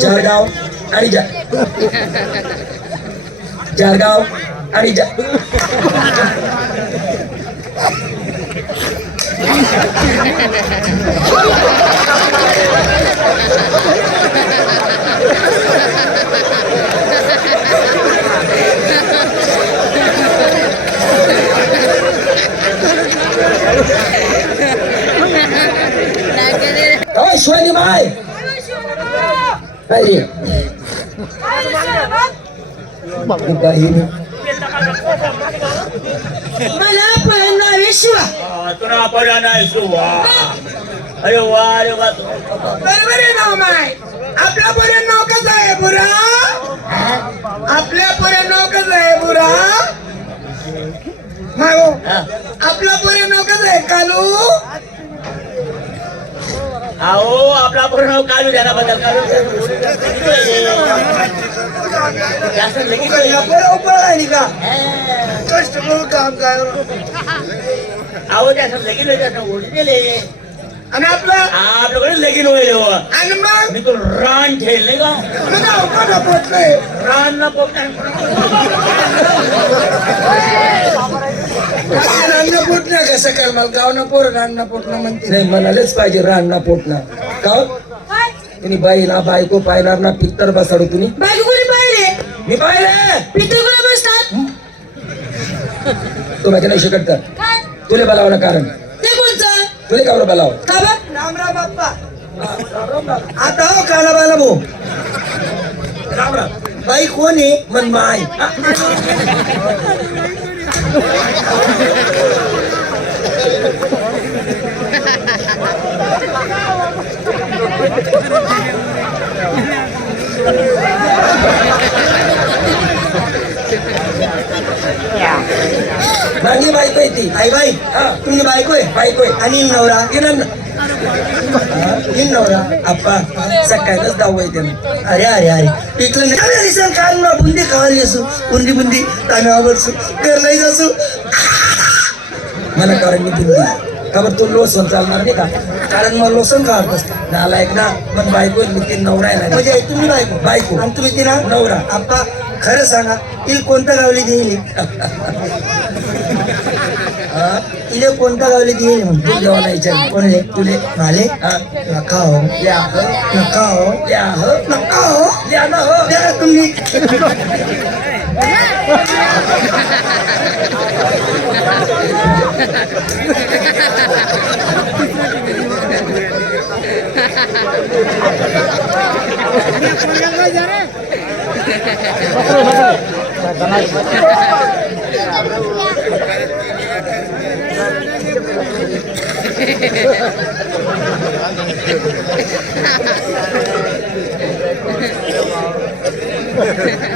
जारगाव आणि जा जारगाव आणि जा काय शिवाजी बाय काय रे काही मला पळणारे शिवा तुला नाही सुवा अरे वा अरे वा बरोबर आहे नाव माय आपल्या पर्यंत नाव कसं आहे बुरा आपल्या पर्यंत नाव कसं आहे बुरा माय आपल्या पर्यंत नाव कसं आहे कालू अहो आपला पूर्ण काढू द्या बदल काढू का कष्ट काम काय अहो त्या लगीन दिले आणि आपलं? आपल्याकडे लगीन होईल. आणि मग? मी तो रान ठेल नाही का? रान ना पोट अन्न काय मला गावनं पोरं अन्न पोटणं म्हणते. नाही म्हणालेच पाहिजे रान ना पोटना का हो? तुम्ही बाई ना बायको पाहिणार ना पित्तर बसाडू तुम्ही. बायको कोणी पाहिले? मी पाहिले. पितृ बसतात तू माझ्या नाही शकत कर काय? तुले बोलावं ना कारण. ते कोणचं? तुले का बोलाव? का बघ राम राम बाप्पा. आता हो काला बाला भाऊ. राम राम. बाई कोण आहे? मन माय. माझी बायको आहे ती. आई बाई. हा. तुम्ही बायको आहे? बायको आहे. आणि नवरा? येणार ना ही नवरा? आप्पा सकाळीच दाव त्यानं. अरे अरे अरे. पिकलं नाही. काय ना बुंदी खावाली असू बुंदी बुंदी. कानावर बसू. करलाईच असू मला कारण मी बुद्धी का बरं तू लोसन चालणार नाही का? कारण मग लोसन खावत असतं. नालायक ना पण बायको ती नवरा आहे ना म्हणजे तुम्ही बायको? बायको. आणि तुम्ही तिला? नवरा. आप्पा खरं सांगा तिला कोणत्या गावली देईल तिला कोणत्या गावली देईल म्हणतो जेव्हा विचार कोणले तुले माले नका हो. या हो. नका हो. या हो. नका हो. या ना हो. द्या तुम्ही. Ha ha ha ha!